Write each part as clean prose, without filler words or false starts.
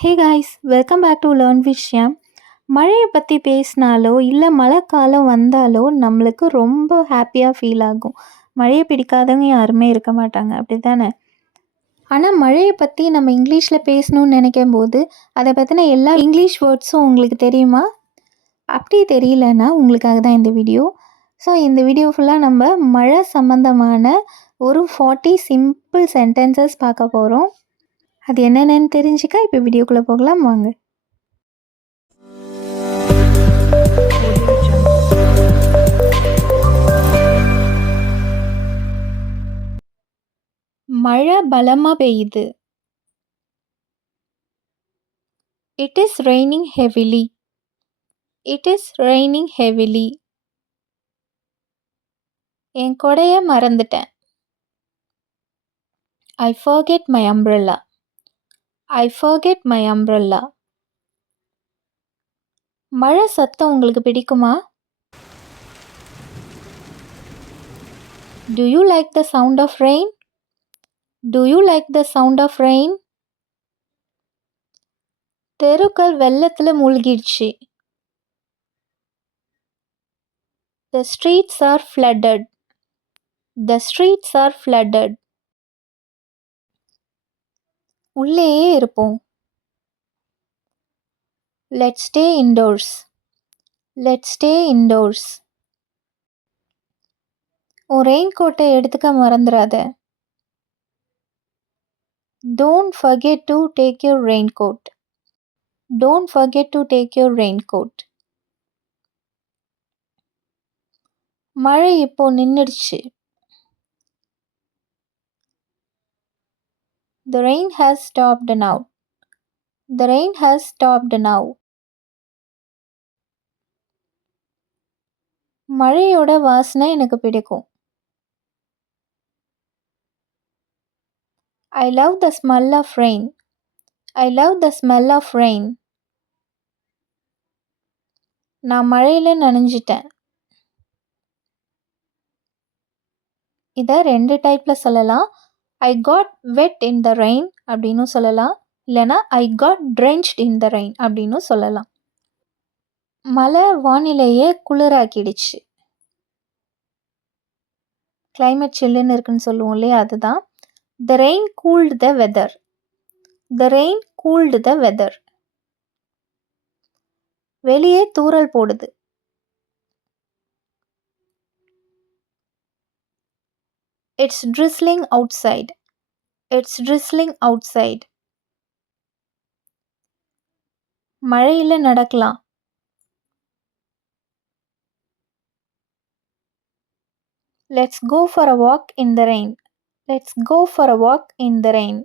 Hey guys, welcome back to learn with Shyam. மழையை பற்றி பேசினாலோ இல்லை மழை காலம் வந்தாலோ நம்மளுக்கு ரொம்ப ஹாப்பியாக ஃபீல் ஆகும். மழையை பிடிக்காதவங்க யாருமே இருக்க மாட்டாங்க, அப்படி தானே? ஆனால் மழையை பற்றி நம்ம இங்கிலீஷில் பேசணும்னு நினைக்கும் போது அதை பற்றின எல்லா இங்கிலீஷ் வேர்ட்ஸும் உங்களுக்கு தெரியுமா? அப்படி தெரியலன்னா உங்களுக்காக தான் இந்த வீடியோ. ஸோ இந்த வீடியோ ஃபுல்லாக நம்ம மழை சம்மந்தமான ஒரு 40 சிம்பிள் சென்டென்சஸ் பார்க்க போகிறோம். அது என்னென்னு தெரிஞ்சுக்க இப்போ வீடியோக்குள்ளே போகலாம் வாங்க. மழை பலமா பெய்யுது. It is raining heavily. It is raining heavily. என் கொடைய மறந்துட்டேன். I forget my umbrella. I forget my umbrella. மழை சத்தம் உங்களுக்கு பிடிக்குமா? Do you like the sound of rain? Do you like the sound of rain? தெருக்கள் வெள்ளத்துல மூழ்கிடுச்சு. The streets are flooded. The streets are flooded. உள்ளேயே இருப்போம். Let's stay indoors. Let's stay indoors. உன் rain கோட்டை எடுத்துக்க மறந்துடாத. Don't forget to take your raincoat. Don't forget to take your raincoat. மழை இப்போ நின்னுடுச்சு. The rain has stopped now. The rain has stopped now. மழையோட வாசனை எனக்கு பிடிக்கும். I love the smell of rain. I love the smell of rain. நான் மழையில நனைஞ்சிட்டேன். இதை 2 டைப்பில் சொல்லலாம். I got wet in the rain அப்படின்னு சொல்லலாம். இல்லைனா I got drenched in the rain அப்படின்னு சொல்லலாம். மழை வானிலையே குளிராக்கிடுச்சு. கிளைமேட் சில்லுன்னு இருக்குன்னு சொல்லுவோம் இல்லையா, அதுதான். The rain cooled the weather. The rain cooled the weather. வெளியே தூறல் போடுது. It's drizzling outside. It's drizzling outside. மழையில நடக்கலாம். Let's go for a walk in the rain. Let's go for a walk in the rain.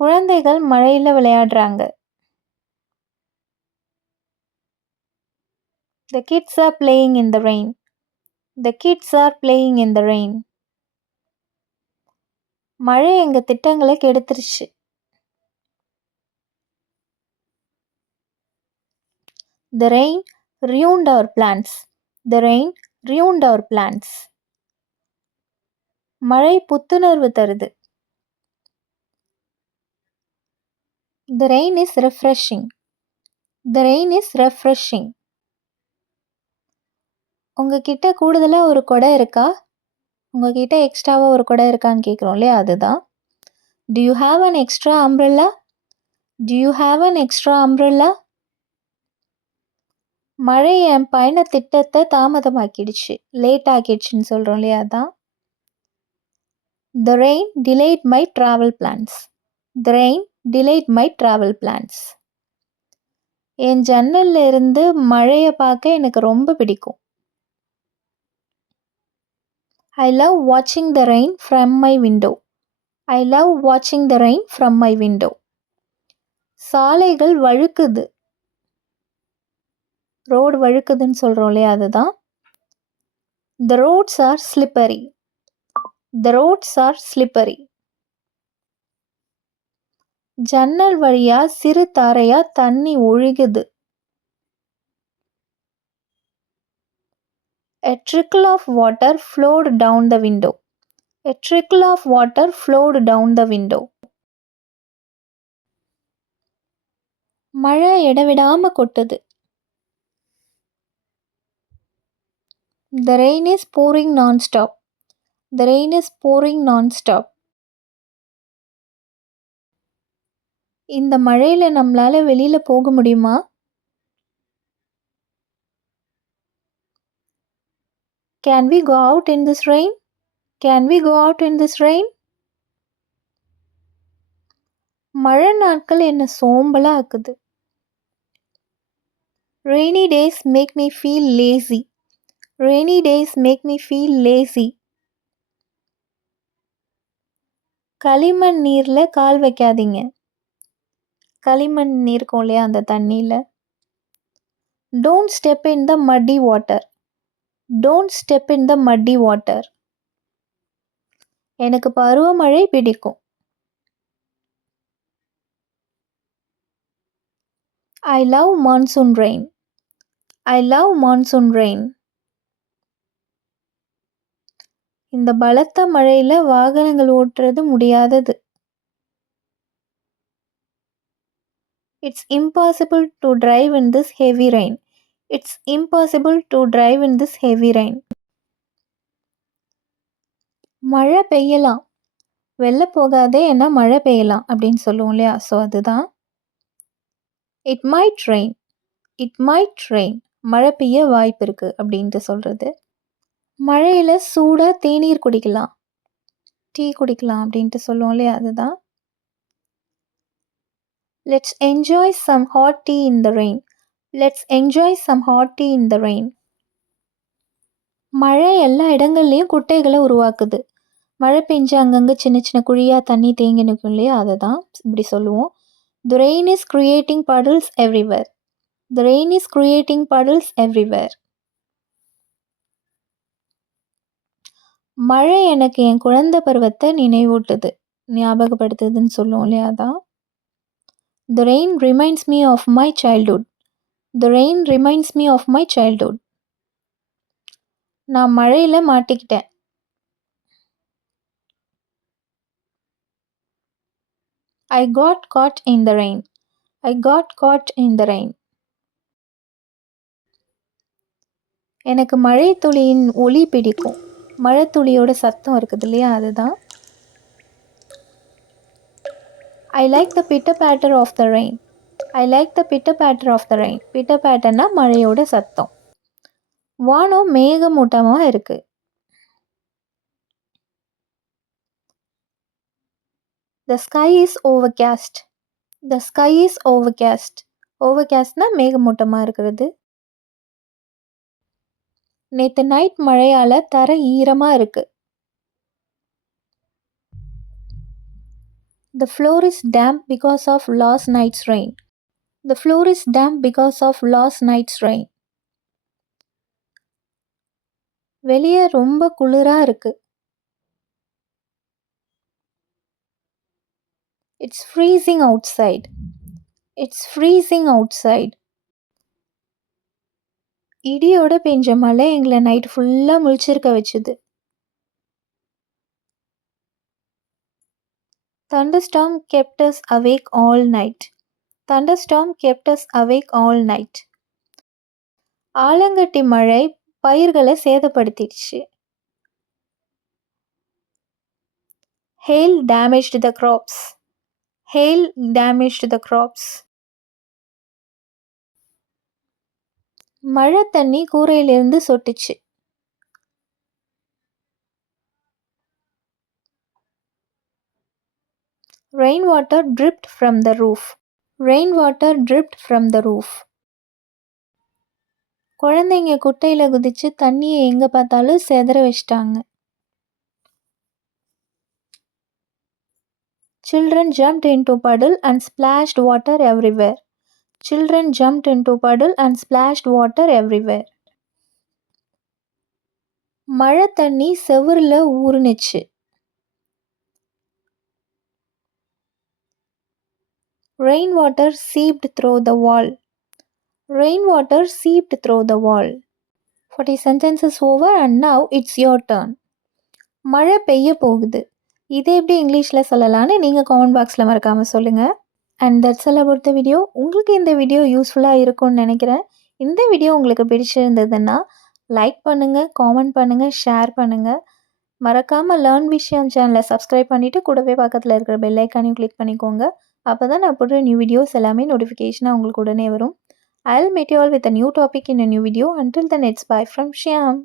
குழந்தைகள் மழையில விளையாடுறாங்க. The kids are playing in the rain. The kids are playing in the rain. மழை எங்க திட்டங்களை கெடுத்துருச்சு. The rain ruined our plans. The rain ruined our plans. மழை புத்துணர்வு தருது. The rain is refreshing. The rain is refreshing. உங்ககிட்ட கூடுதலா ஒரு கொடை இருக்கா? உங்ககிட்ட எக்ஸ்ட்ராவா ஒரு கொடை இருக்கான்னு கேட்குறோம் இல்லையா, அதுதான். Do you have an extra umbrella? Do you have an extra umbrella? மழை என் பயண திட்டத்தை தாமதமாக்கிடுச்சு. லேட் ஆக்கிடுச்சுன்னு சொல்கிறோம் இல்லையா, அதான். The rain delayed my travel plans. The rain delayed my travel plans. என் ஜன்னல்ல இருந்து மழையை பார்க்க எனக்கு ரொம்ப பிடிக்கும். I love watching the rain from my window. I love watching the rain from my window. சாலைகள் வழுக்குது. ரோடு வழுக்குதுன்னு சொல்கிறோம் இல்லையா, அதுதான். The roads are slippery. The roads are slippery. ஜன்னல் வழியா சிறு தாரையா தண்ணி ஒழுகுது. A trickle of water flowed down the window. A trickle of water flowed down the window. மழை இடைவிடாம கொட்டுது. The rain is pouring non-stop. The rain is pouring non-stop. இந்த மழையில நம்மளால வெளியில போக முடியுமா? Can we go out in this rain? Can we go out in this rain? மழை நாட்கள் என்ன சோம்பலா ஆக்குது. Rainy days make me feel lazy. Rainy days make me feel lazy. களிமண் நீர்ல கால் வைக்காதீங்க. களிமண் நீர் இருக்கும் இல்லையா அந்த தண்ணியில. Don't step in the muddy water. Don't step in the muddy water. எனக்கு பருவமழை பிடிக்கும். I love monsoon rain. I love monsoon rain. இந்த பலத்த மழையில வாகனங்கள் ஓட்டுறது முடியாதது. It's impossible to drive in this heavy rain. It's impossible to drive in this heavy rain. மழை பெய்யலாம். வெளில போகாதே ஏன்னா மழை பெய்யலாம் அப்படின்னு சொல்லுவோம் இல்லையா? ஸோ அதுதான். It might rain. It might rain. மழை பெய்ய வாய்ப்பு இருக்கு அப்படின்ட்டு சொல்றது. மழையில சூடா தேநீர் குடிக்கலாம். டீ குடிக்கலாம் அப்படின்ட்டு சொல்லுவோம் இல்லையா? அதுதான். Let's enjoy some hot tea in the rain. Let's enjoy some hot tea in the rain. மழை எல்லா இடங்கள்லையும் குட்டைகளை உருவாக்குது. மழை பெஞ்சு அங்கங்கே சின்ன சின்ன குழியாக தண்ணி தேங்கி நிற்கும் இல்லையா? அதை தான் இப்படி சொல்லுவோம். The rain is creating puddles everywhere. The rain is creating puddles everywhere. மழை எனக்கு என் குழந்தை பருவத்தை நினைவூட்டுது, ஞாபகப்படுத்துதுன்னு சொல்லுவோம் இல்லையா? அதான். The rain reminds me of my childhood. The rain reminds me of my childhood. நான் மழையில் மாட்டிக்கிட்டேன். I got caught in the rain. I got caught in the rain. எனக்கு மழை துளியின் ஒலி பிடிக்கும். மழை துளியோட சத்தம் இருக்குது இல்லையா? அதுதான். I like the pitter patter of the rain. I like the pitter patter of the rain. Pitter patterனா மழையோட சத்தம். வானம் மேகமூட்டமாக இருக்கு. The sky is overcast. The sky is overcast. Overcastனா மேகமூட்டமாக இருக்கிறது. நேற்று நைட் மழையால் தரை ஈரமாக இருக்கு. The floor is damp because of last night's rain. The floor is damp because of last night's rain. வெளியே ரொம்ப குளிராக இருக்கு. It's freezing outside. It's freezing outside. இடியோட பெஞ்ச மழை எங்களை நைட் ஃபுல்லாக முழிச்சிருக்க வச்சுது. Thunderstorm kept us awake all night. Thunderstorm kept us awake all night. ஆலங்கட்டி மழை பயிர்களை சேதப்படுத்திடுச்சு. Hail damaged the crops. Hail damaged the crops. மழை தண்ணி கூரையிலிருந்து சொட்டுச்சு. Rainwater dripped from the roof. Rainwater dripped from the roof. குழந்தைங்க குட்டையில் குதிச்சு தண்ணியை எங்கே பார்த்தாலும் செதற வச்சிட்டாங்க. Children jumped into puddle and splashed water everywhere. Children jumped into puddle and splashed water everywhere. மழை தண்ணி செவுரில் ஊறுனுச்சு. Rainwater seeped through the wall. Rainwater seeped through the wall. 40 sentences over and now it's your turn. மழை பெய்ய போகுது. இதை எப்படி இங்கிலீஷில் சொல்லலான்னு நீங்கள் கமெண்ட் பாக்ஸில் மறக்காமல் சொல்லுங்கள். And that's all about the video. உங்களுக்கு இந்த வீடியோ யூஸ்ஃபுல்லாக இருக்கும்னு நினைக்கிறேன். இந்த வீடியோ உங்களுக்கு பிடிச்சிருந்ததுன்னா லைக் பண்ணுங்கள், காமெண்ட் பண்ணுங்கள், ஷேர் பண்ணுங்கள். மறக்காமல் லேர்ன் விஷயம் சேனலை சப்ஸ்கிரைப் பண்ணிவிட்டு கூடவே பக்கத்தில் இருக்கிற பெல் ஐக்கானையும் கிளிக் பண்ணிக்கோங்க. அப்போ தான் நான் போடுற நியூ வீடியோஸ் எல்லாமே நோட்டிஃபிகேஷனாக உங்களுக்கு உடனே வரும். I'll meet you all with a new topic in a new video. Until then, it's bye from Shyam.